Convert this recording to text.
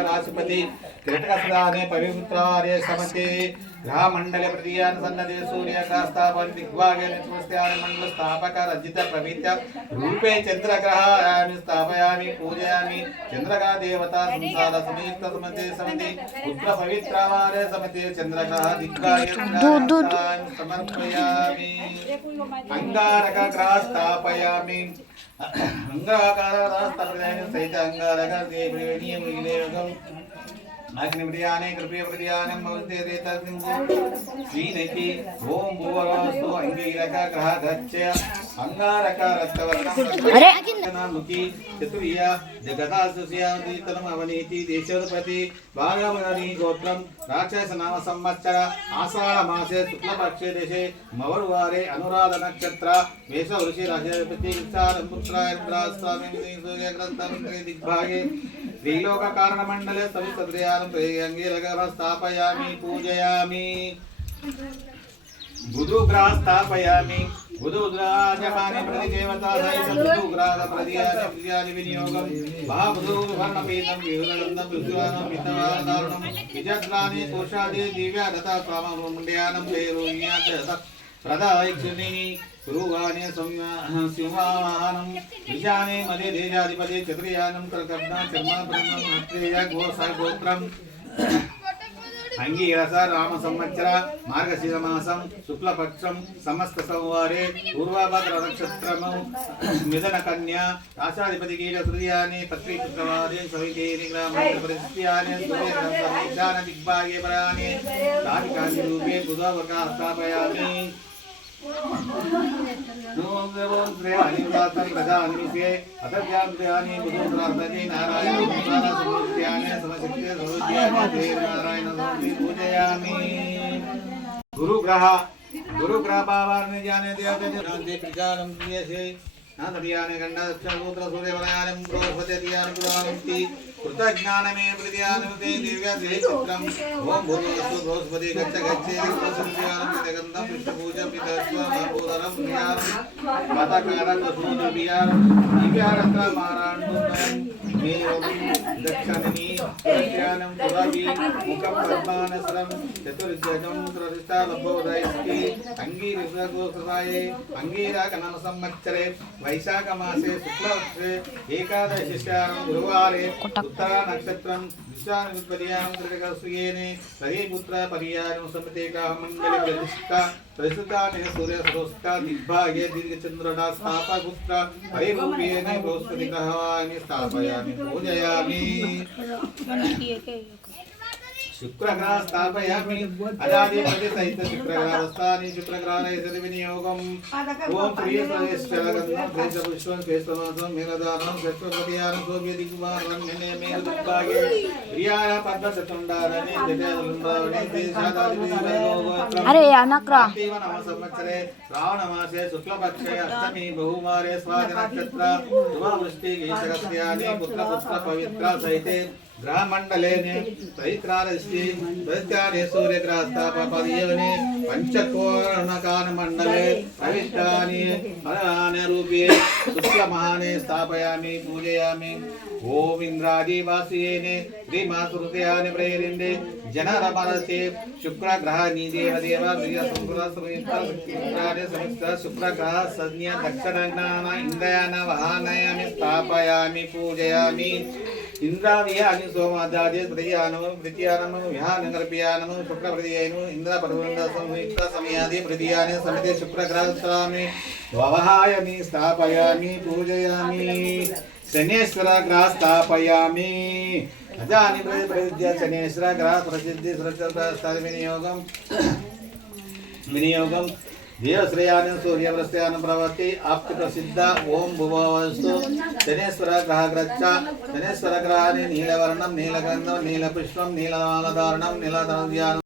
రాశిపతి. కృతకసదానే పవిత్రవారే సమతే గ్రహమండల ప్రతియాన సన్నదే సూర్యకాస్తాపన దిగ్భాగే నమస్కార మండల స్థాపక రజిత ప్రవిత్య రూపే చంద్రగ్రహాయామి స్థాపయామి పూజయామి చంద్రగా దేవత సంసార సమయుక్త సమతే సమతి పుత్ర పవిత్రవారే సమతే చంద్రగ్రహ దిగ్భాగే సమర్పయామి అంగారక గ్రహ స్థాపయామి అంగాకార సహిత అంగారక వినియోగం అగ్నిప్రియానే కృపయప్రియానం భవతే రేతస్మిన్ శ్రీనకి ఓం భూవరాస్తు అంగీరక గ్రహ గచ్చ చతుర్య జగదాసుస్యాదీతలం దేశోపతి భాగమని గోత్రం రాక్షస నామ సంవత్సర ఆషాఢ మాసే శుక్లపక్షే దశే మవరువారే అనురాధ నక్షత్ర వేష ఋషి రాజపతి విచారం పుత్రాయ దిగ్భాగే శ్రీలోక స్థాపయామి పూజయామి. बुधुग्रास्तापयामि। बुधुग्राजपानि प्रतिदेवतासहितं बुधुग्रासप्रदियानि विनियोगं महाबुधुर्वर्णपीतं विहुलनन्दं विद्वानं वित्तवादारुणं विजग्लानि कोशादि दिव्या गता स्वाममुण्ड्यानं वैरोग्याच प्रदायक्षिणी सुरूवाने सिंहावाहनं मदे देजाधिपदे क्षत्रियानं कर्कब्धं चर्मा ब्रह्मं गोत्रम्। అంగీరస రామ సంవత్సర మార్గశిర మాసం శుక్లపక్షం సమస్త సంవారే పూర్వభద్ర నక్షత్రము మిథన కన్య రాశాధిపతి కీల తృతీయాని పత్రి శుక్రవారే సవితేని సూర్యగ్రహణ దిగ్భాగే పరాణి కాంతి రూపే బుధవక స్థాపయామి గురుగ్రహ గురుగ్రహ భావాన్ని జానే దేవతే ప్రజానం క్రియసే నాదయానే గండ దక్షిణూత్ర సూర్యవలయానం బృహస్పతియానం పురాణంతి కృతజ్ఞానమే ప్రతియానమతే దివ్య చిత్రం ఓం భూర్వస్తు బృహస్పతి గచ్చ గచ్చే సూర్యానం గంధం విష్ణుపూజ పితస్వరం జ్ఞానం మతకారం సూర్యవియారం దివ్యారత్ర మారాండు దక్షిణి ప్రత్యానం పురవి ముఖం పద్మానసరం చతుర్జగం ప్రతిష్టాలభోదయస్తి అంగీరసగోసరాయే అంగీరాక నమ సంవత్సరే వైశాఖ మాసే శుక్లపక్షే ఏకాదశిష్యారం గురువారే ఉత్తరా నక్షత్రం విశ్వానుపర్యానం త్రికసూయేనే సహీపుత్ర పర్యాయం సమతేకా మండలి ప్రతిష్ట प्रसिद्धानि सूर्यसरोस्ता दिग्भागे दीर्घचन्द्रणा स्थापगुप्ता हरिरूपेण स्थापयामि पूजयामि। శుక్రగ్రహ స్థాపయామి అజాదేపతి సహిత శుక్రగ్రహస్థాని శుక్రగ్రహాలయ సరి వినియోగం ఓం ప్రియ సరేశ్వరగంధం శేష పుష్పం శేషమాసం మేనదానం శత్రుపతియానం సోమ్య దిగ్మానం నిన్నే మేలు దుర్భాగే ప్రియాయ పద్మశతుండాలని జటాలుండాలని దేశాదాధిపతి అరే అనక్రా కార్తీక నవ సంవత్సరే శ్రావణ మాసే శుక్లపక్షే అష్టమి బహుమారే స్వాతి నక్షత్ర శుభవృష్టి గీతకస్యాని పుత్ర పుత్ర పవిత్ర సహితే గ్రహమండలేని పవిత్రాలస్తి ప్రత్యానే సూర్యగ్రహస్థాపదయోని పంచకోణకాన మండలే ప్రవిష్టాని అననాన రూపే శుక్లమహానే స్థాపయామి పూజయామి ఓం ఇంద్రాదివాసియేనే శ్రీమాతృతయాని ప్రేరిందే జనరమరసే శుక్రగ్రహ నీదేవ దేవ ప్రియ సంస్కృత సంయుక్తాన్ని సంయుక్త శుక్రగ్రహ సన్య దక్షిణ ఇంద్రయాన వహానయామి స్థాపయామి పూజయామి ఇంద్రావియాని సోమాదాది ప్రతియానము ప్రతియానము విహానగర్భియానము శుక్ర ప్రతియను ఇంద్ర పర్వంద సంయుక్త సమయాది ప్రతియాని సమితి శుక్రగ్రహస్వామి వవహాయమి స్థాపయామి పూజయామి. శనేశ్వర గ్రహ స్థాపయామి అజాని ప్రవిద్య శనేశ్వర గ్రహ ప్రసిద్ధి సురక్ష వినియోగం. వినియోగం. దేవశ్రేయాన్ని సూర్యవృశ్రయాన్ని ప్రవర్తి ఆప్తి ప్రసిద్ధ ఓం భువస్తు శనేశ్వర గ్రహగ్రచ్చ శనేశ్వర గ్రహాన్ని నీలవర్ణం నీలగంధం నీలపుష్పం నీలమాలధారణం నీలధనుధ్యానం